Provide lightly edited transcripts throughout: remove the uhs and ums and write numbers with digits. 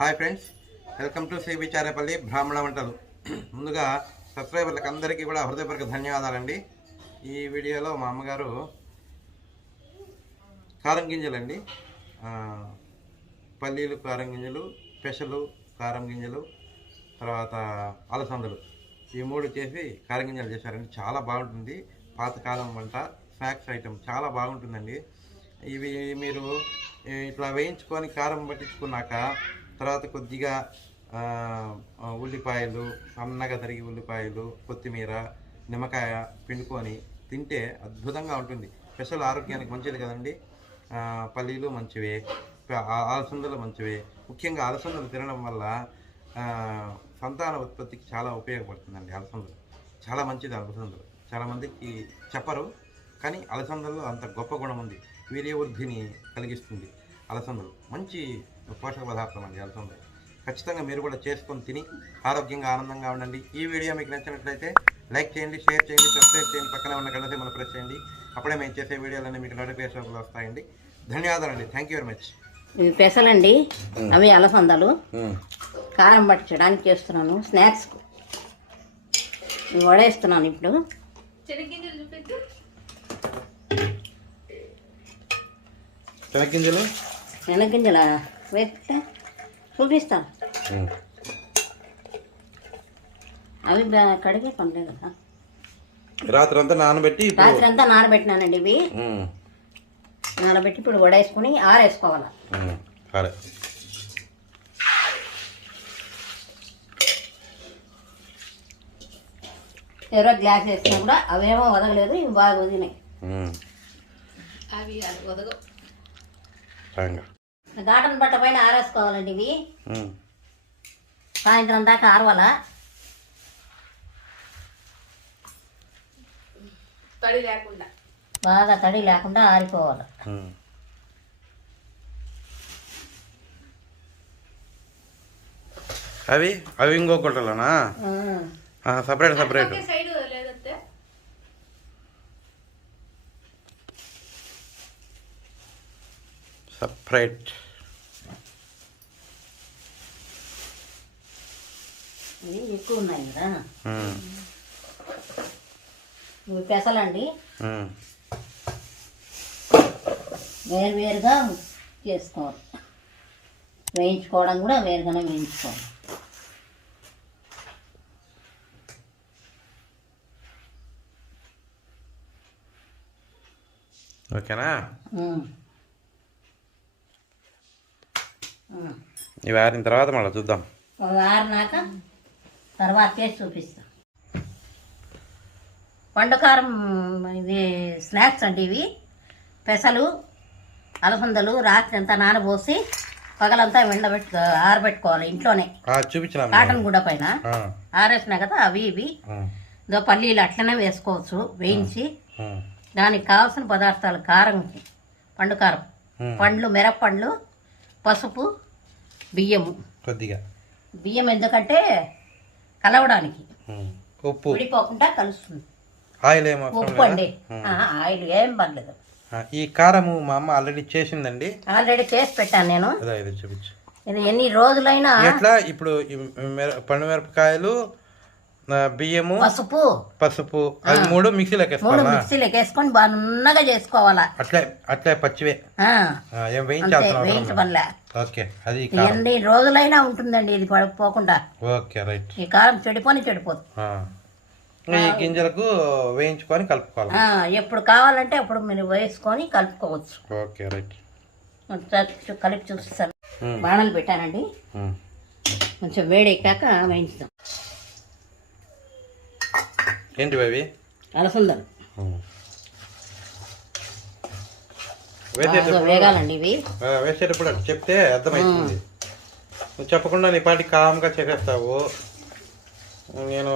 Hi friends, welcome to cbcharepalli bramhanavantalu. ముందుగా సబ్స్క్రైబర్లకు అందరికీ కూడా హృదయపూర్వక ధన్యవాదాలండి. ఈ వీడియోలో మా అమ్మగారు కారం గింజలండి, పల్లీలు కారం గింజలు, పెసలు కారం గింజలు, తర్వాత అలసందలు ఈ మూడు చేసి కారం గింజలు చేశారండి. చాలా బాగుంటుంది, పాతకాలం వంట, స్నాక్స్ ఐటమ్ చాలా బాగుంటుందండి. ఇవి మీరు ఇట్లా వేయించుకొని కారం పట్టించుకున్నాక తర్వాత కొద్దిగా ఉల్లిపాయలు, సన్నగా తరిగి ఉల్లిపాయలు, కొత్తిమీర, నిమ్మకాయ పిండుకొని తింటే అద్భుతంగా ఉంటుంది. పెసలు ఆరోగ్యానికి మంచిది కదండి. పల్లీలు మంచివే, అలసందలు మంచివే. ముఖ్యంగా అలసందలు తినడం వల్ల సంతాన ఉత్పత్తికి చాలా ఉపయోగపడుతుందండి. అలసందలు చాలా మంచిది. అలసందలు చాలామందికి చెప్పరు, కానీ అలసందల్లో అంత గొప్ప గుణం ఉంది. వీర్యవృద్ధిని కలిగిస్తుంది. అలసందలు మంచి పోషక పదార్థం అండి. అలసందలు ఖచ్చితంగా మీరు కూడా చేసుకొని తిని ఆరోగ్యంగా ఆనందంగా ఉండండి. ఈ వీడియో మీకు నచ్చినట్లయితే లైక్ చేయండి, షేర్ చేయండి, సబ్స్క్రైబ్ చేయండి, పక్కనే ఉన్న గంట సింబల్ ప్రెస్ చేయండి. అప్పుడే మేము చేసే వీడియోలన్నీ మీకు నోటిఫికేషన్లు వస్తాయండి. ధన్యవాదాలండి. Thank you very much. ఇవి పెసలండి, అవి అలసందలు కారం పట్టించడానికి చేస్తున్నాను. స్నాక్స్ వడేస్తున్నాను. ఇప్పుడు శనగింజల వేస్తే చూపిస్తాను. అవి కడిగే పనిలే కదా. రాత్రి అంతా నానబెట్టినానండి. ఇవి నానబెట్టి ఇప్పుడు వడేసుకుని ఆరేసుకోవాలి. ఎవరో గ్లాస్ వేసినా కూడా అవేమో వదగలేదు, ఇవి బాగా వదిలినాయి. అవి వదగ గాటన్ బట్ట పైన ఆరేసుకోవాలండి. ఇవి సాయంత్రం దాకా ఆరవాల. తడి లేకుండా, బాగా తడి లేకుండా ఆరిపోవాలి. అవి అవి ఇంకొకటినా సపరేట్ సపరేట్ సపరేట్. ఇవి ఎక్కువ ఉన్నాయి కదా. ఇవి పెసలండి, వేరువేరుగా చేసుకోవాలి. వేయించుకోవడం కూడా వేరుగానే వేయించుకోవాలి. ఓకేనా? ఇవి ఆరిన తర్వాత మళ్ళీ చూద్దాం. ఆరినాక తర్వాత చేసి చూపిస్తాం. పండుకారం ఇది స్నాక్స్ అండి. ఇవి పెసలు, అలసందలు రాత్రి అంతా నానబోసి పగలంతా ఆరబెట్టుకోవాలి ఇంట్లోనే. కాటన్ గుడ్డ పైన ఆరేసినా కదా. అవి ఇవి పల్లీలు అట్లనే వేసుకోవచ్చు వేయించి. దానికి కావాల్సిన పదార్థాలు కారం, పండుకారం, పండ్లు, మిరప్పండ్లు, పసుపు, బియ్యము. కొద్దిగా బియ్యం ఎందుకంటే కలవడానికి, ఉప్పు విడిపోకుండా కలుస్తుంది. ఆయిల్ ఉప్పు అండి, ఆయిల్ ఏం పర్లేదు. ఈ కారము మా అమ్మ ఆల్రెడీ చేసిందండి. ఆల్రెడీ చేసి పెట్టాను నేను. చూపించు. ఇది ఎన్ని రోజులైనా ఎట్లా. ఇప్పుడు పండు మిరపకాయలు, బియ్యము, పసుపు అవి మూడు మిక్సీలోకి వేసుకొని బాగా నున్నగా చేసుకోవాలా. అట్లే పచ్చివే వేయించబడలే. ఓకే, అది ఎన్ని రోజులైనా ఉంటుందండి ఇది పోకుండా. Okay, right. ఈ కారం చెడిపోదు. ఈ గింజలకు వేయించుకొని కలుపుకోవాలి. ఎప్పుడు కావాలంటే అప్పుడు మీరు వేసుకొని కలుపుకోవచ్చు. Okay, right. కలిపి చూపిస్తాను. బాణలు పెట్టానండి, కొంచెం వేడెక్కాక వేయించుతాం. ఏంటివి అవి? అలసందలు వేగాలండి. ఇవి వేసేటప్పుడు అటు చెప్తే అర్థమవుతుంది. నువ్వు చెప్పకుండా నీ పాటి కామ్గా చేసేస్తావు. నేను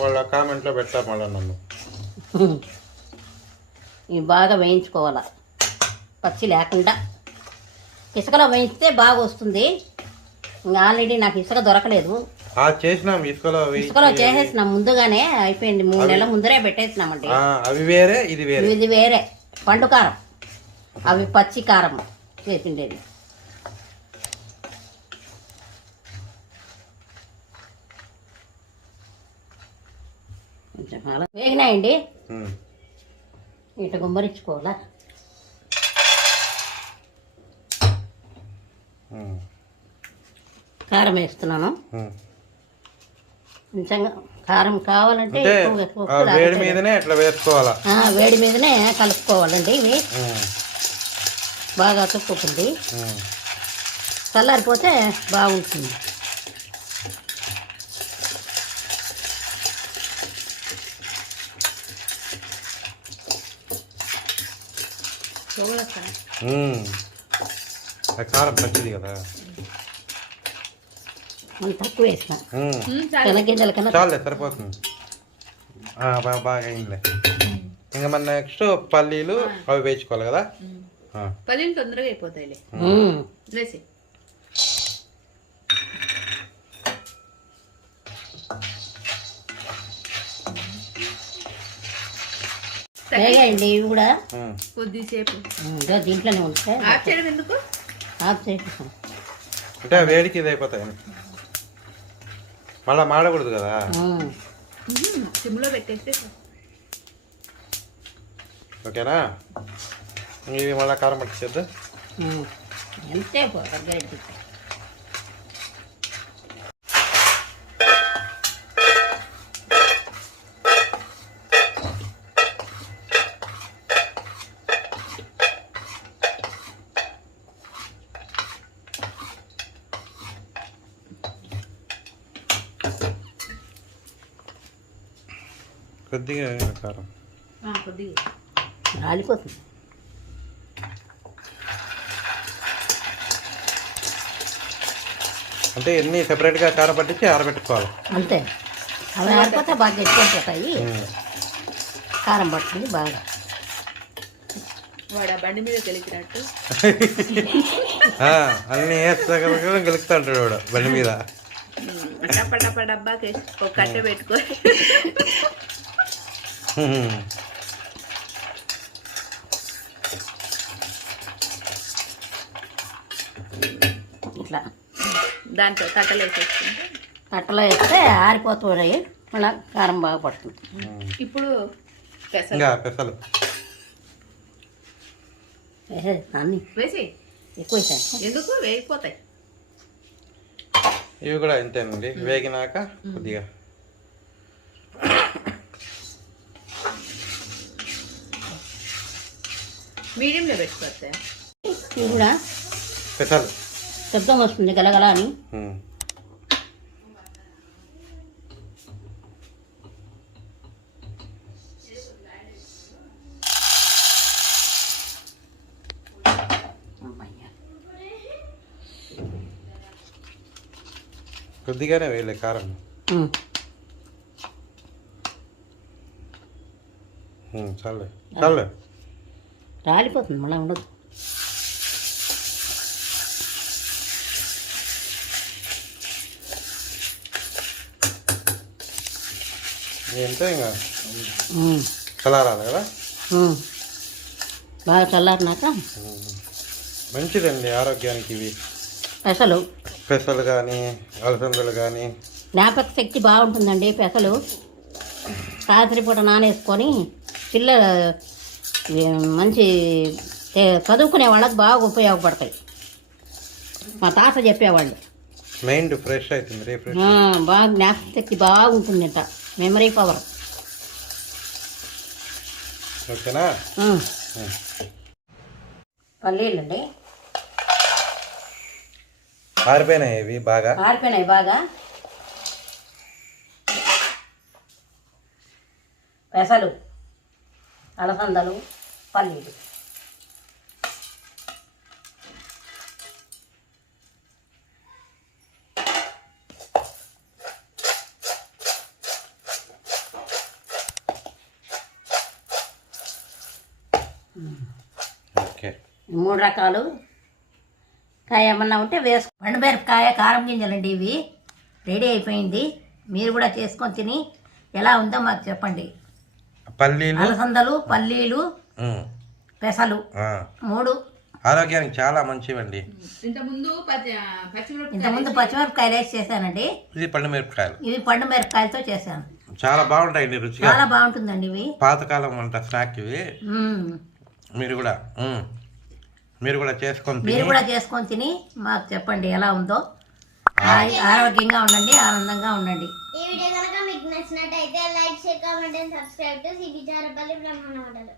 వాళ్ళ కామెంట్లో పెడతాను మళ్ళీ నన్ను. ఇవి బాగా వేయించుకోవాలా, పచ్చి లేకుండా. ఇసుకలో వేయిస్తే బాగా వస్తుంది. ఆల్రెడీ నాకు ఇసుక దొరకలేదు. ఇసుకలో చేసేసినాం ముందుగానే, అయిపోయింది. 3 నెలల ముందరే పెట్టేసినామండి. అవి వేరే, ఇది వేరే. పండుకారం, అవి పచ్చి కారం చేసిండేది. కొంచెం అలా వేగినాయండి, ఇటు గుమ్మరించుకోవాలా. కారం వేస్తున్నాను. కొంచెం కారం కావాలంటే వేడి మీదనే అట్లా వేసుకోవాలా, వేడి మీదనే కలుపుకోవాలండి. ఇవి బాగా అతుక్కుంటుంది, చల్లారిపోతే బాగుంటుంది. కారం పచ్చిది కదా, తక్కువ వేసిన శనగింజల కన్నా చాలే సరిపోతుంది. బాగా అయిందిలే. ఇంకా మన నెక్స్ట్ పల్లీలు అవి వేయించుకోవాలి కదా. పల్లీలు తొందరగా అయిపోతాయిలే. వేయండి ఇవి కూడా కొద్దిసేపు దీంట్లోనే ఉంటాయి. ఆఫ్ చేయడం ఎందుకు? ఆఫ్ చేసేసాం అంటే వేడికి ఇది అయిపోతాయి, మళ్ళీ మాడకూడదు కదా. సిమ్లో పెట్టేస్తే ఓకేనా. ఇవి మళ్ళీ కారం పట్టించేద్దు. ఎంతే కొద్దిగా కారం కొద్దిగా రాలిపోతుంది. అంటే ఎన్ని సెపరేట్గా కారం పట్టించి ఆరబెట్టుకోవాలి అంతే. అవి ఆరిపోతే బాగా ఎక్కువైపోతాయి, కారం పడుతుంది బాగా. వాడు బండి మీద గెలిచినట్టు అన్ని గెలుస్తా ఉంటాడు వాడు బండి మీద. టప్ప డబ్బాకి ఒక కట్టె పెట్టుకొని ఇట్లా దాంట్లో కట్టలు వేసేసుకుంటే కట్టలో వేస్తే ఆరిపోతాయి, మళ్ళీ కారం బాగా పడుతుంది. ఇప్పుడు పెసలు అన్నీ వేసి ఎక్కువ వేసాను. ఎందుకు వేగిపోతాయి. ఇవి కూడా ఇంతేనండి, వేగినాక కొద్దిగా మీడియంలో పెట్టుకోవచ్చా. ఇవి కూడా పెసలు శబ్దం వస్తుంది గలగల అని. కొద్దిగానే వేయలే కారం. చాలే చాలే, రాలిపోతుంది మళ్ళీ ఉండదు. ఎంత ఇంకా చల్లారాలి కదా. బాగా చల్లారినాక మంచిదండి ఆరోగ్యానికి ఇవి పెసలు కానీ అలసందలు కానీ. జ్ఞాపక శక్తి బాగుంటుందండి. పెసలు రాత్రి పూట నానేసుకొని మంచి చదువుకునే వాళ్ళకి బాగా ఉపయోగపడతాయి. మా తాత చెప్పేవాళ్ళు. మైండ్ ఫ్రెష్ అవుతుంది, బాగా జ్ఞాపక శక్తి బాగుంటుందంట, మెమరీ పవర్. ఓకేనా. పల్లీలండి ఆరిపోయినాయి, ఇవి ఆరిపోయినాయి బాగా. పెసలు, అలసందలు, పల్లీలు. ఓకే, 3 రకాలు. కాయ ఏమన్నా ఉంటే పండుమిరపకాయ కారం గింజలండి. ఇవి రెడీ అయిపోయింది. మీరు కూడా చేసుకొని తిని ఎలా ఉందో మాకు చెప్పండి. అలసందలు, పల్లీలు, పెసలు 3 ఆరోగ్యానికి చాలా మంచివండి. ఇంతకుముందు పచ్చిమిరపకాయలు వేసి చేశానండి. ఇది పండు మిరపకాయలు. ఇవి పండు మిరపకాయలతో చేశాను. చాలా బాగుంటాయండి రుచిగా. చాలా బాగుంటుందండి ఇవి. పాతకాలం వంట స్నాక్ ఇవి. మీరు కూడా చేసుకొని తిని మాకు చెప్పండి ఎలా ఉందో. ఆరోగ్యంగా ఉండండి, ఆనందంగా ఉండండి. ఈ వీడియో కనుక మీకు నచ్చినట్టయితే like, share, comment and subscribe to cbcharepalli బ్రహ్మణవంటలు.